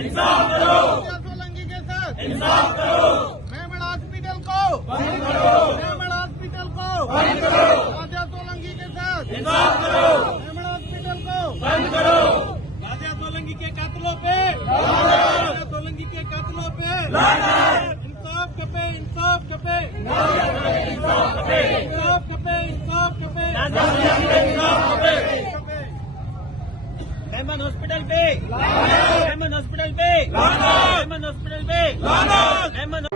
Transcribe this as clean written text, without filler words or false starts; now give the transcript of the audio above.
इंसाफ करो, सोलंकी के साथ इंसाफ करो, मेमन हॉस्पिटल को बंद करो, मेमन हॉस्पिटल को बंद करो, राजा सोलंकी के साथ इंसाफ करो, मेमन हॉस्पिटल को बंद करो, राजा सोलंकी के कातलों पे राजा सोलंकी के कातलों पे इंसाफ खपे इंसाफ खपे इंसाफ खपे, इंसाफ खपे इंसाफ खपे इंसाफ खपे, मेमन हॉस्पिटल पे मेमन हॉस्पिटल पे मेमन हॉस्पिटल पे मेमन